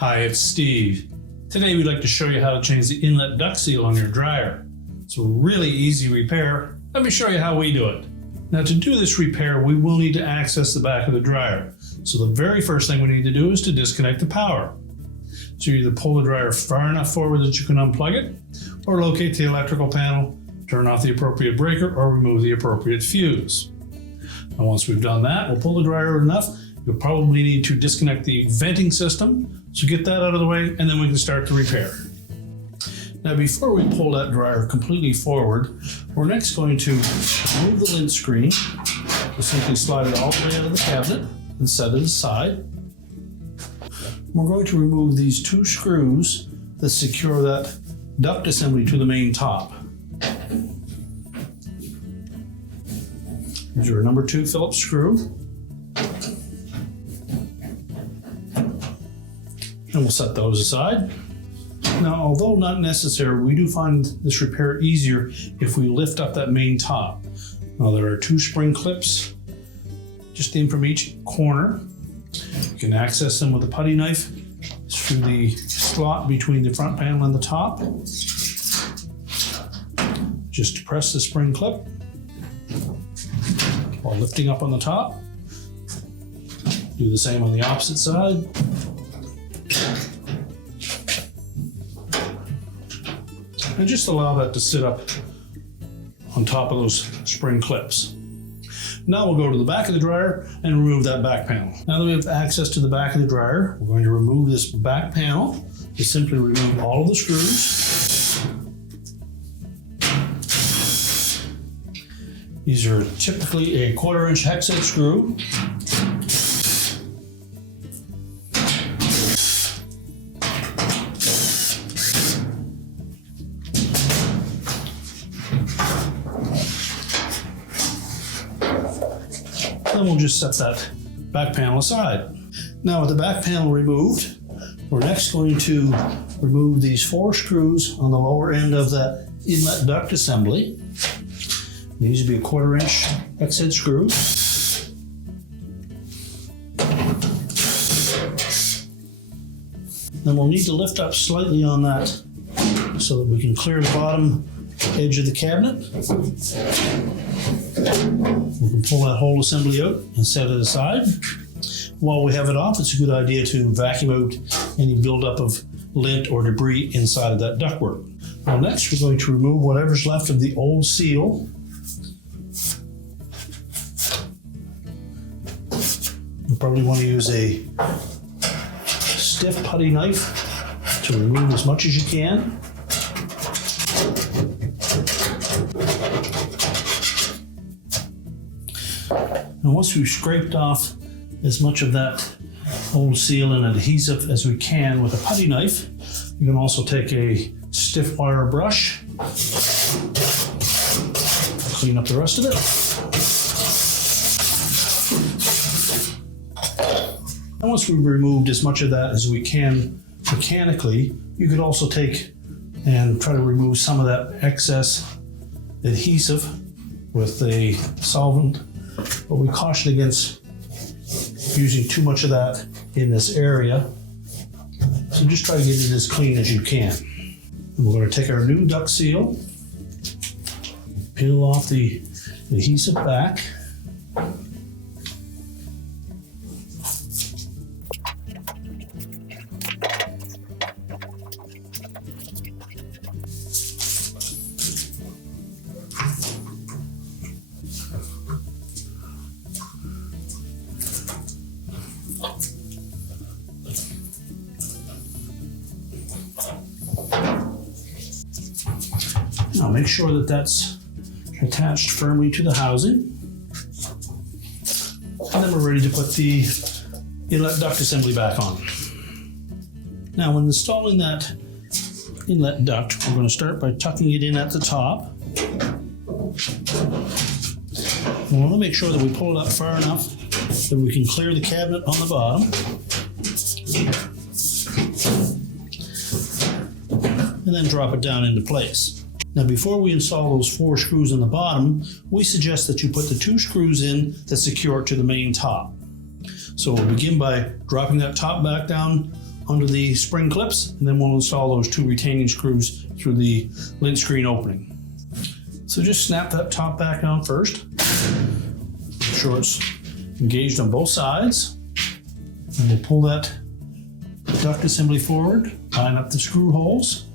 Hi, it's Steve. Today we'd like to show you how to change the inlet duct seal on your dryer. It's a really easy repair. Let me show you how we do it. Now to do this repair, we will need to access the back of the dryer. So the very first thing we need to do is to disconnect the power. So you either pull the dryer far enough forward that you can unplug it, or locate the electrical panel, turn off the appropriate breaker, or remove the appropriate fuse. And once we've done that, we'll pull the dryer enough. You'll probably need to disconnect the venting system. So get that out of the way, and then we can start the repair. Now before we pull that dryer completely forward, we're next going to remove the lint screen. We'll simply slide it all the way out of the cabinet and set it aside. We're going to remove these two screws that secure that duct assembly to the main top. Here's your number 2 Phillips screw. And we'll set those aside. Now, although not necessary, we do find this repair easier if we lift up that main top. Now, there are 2 spring clips, just in from each corner. You can access them with a putty knife through the slot between the front panel and the top. Just press the spring clip while lifting up on the top. Do the same on the opposite side. And just allow that to sit up on top of those spring clips. Now we'll go to the back of the dryer and remove that back panel. Now that we have access to the back of the dryer, we're going to remove this back panel. You simply remove all of the screws. These are typically a 1/4 inch hex head screw. Then we'll just set that back panel aside. Now with the back panel removed, we're next going to remove these 4 screws on the lower end of that inlet duct assembly. These would be a 1/4 inch hex head screws. Then we'll need to lift up slightly on that so that we can clear the bottom edge of the cabinet. We can pull that whole assembly out and set it aside. While we have it off, it's a good idea to vacuum out any buildup of lint or debris inside of that ductwork. Now next, we're going to remove whatever's left of the old seal. You'll probably want to use a stiff putty knife to remove as much as you can. And once we've scraped off as much of that old seal and adhesive as we can with a putty knife, you can also take a stiff wire brush, clean up the rest of it. And once we've removed as much of that as we can mechanically, you could also take and try to remove some of that excess adhesive with a solvent. But we caution against using too much of that in this area. So just try to get it as clean as you can. And we're going to take our new duct seal, peel off the adhesive back. Now make sure that that's attached firmly to the housing. And then we're ready to put the inlet duct assembly back on. Now when installing that inlet duct, we're going to start by tucking it in at the top. We want to make sure that we pull it up far enough that we can clear the cabinet on the bottom. And then drop it down into place. Now before we install those 4 screws on the bottom, we suggest that you put the 2 screws in that secure it to the main top. So we'll begin by dropping that top back down onto the spring clips, and then we'll install those 2 retaining screws through the lint screen opening. So just snap that top back on first. Make sure it's engaged on both sides. And we'll pull that duct assembly forward, line up the screw holes.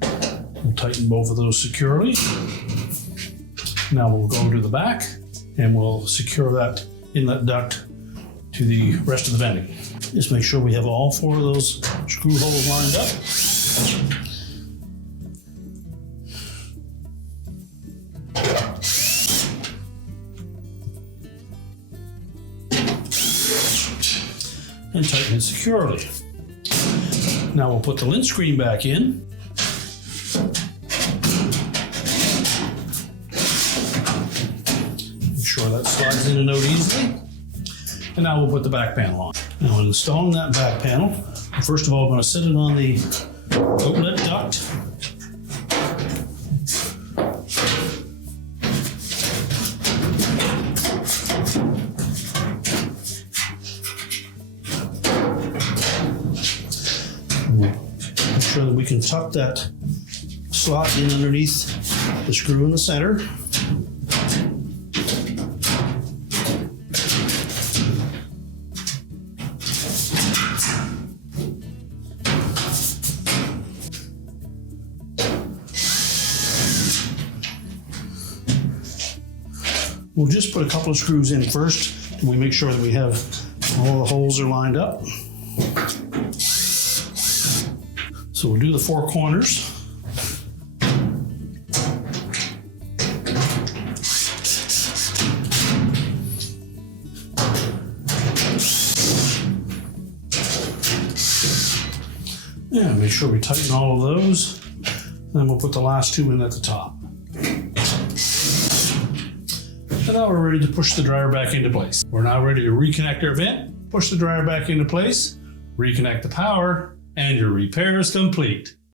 We'll tighten both of those securely. Now we'll go to the back and we'll secure that inlet duct to the rest of the venting. Just make sure we have all 4 of those screw holes lined up. And tighten it securely. Now we'll put the lint screen back in. Make sure that slides in and out easily. And now we'll put the back panel on. Now in installing that back panel, first of all, I'm going to set it on the outlet duct. Make sure that we can tuck that slot in underneath the screw in the center. We'll just put a couple of screws in first, and we make sure that we have all the holes are lined up. So we'll do the 4 corners. Yeah, make sure we tighten all of those. Then we'll put the last 2 in at the top. And now we're ready to push the dryer back into place. We're now ready to reconnect our vent, push the dryer back into place, reconnect the power, and your repair is complete.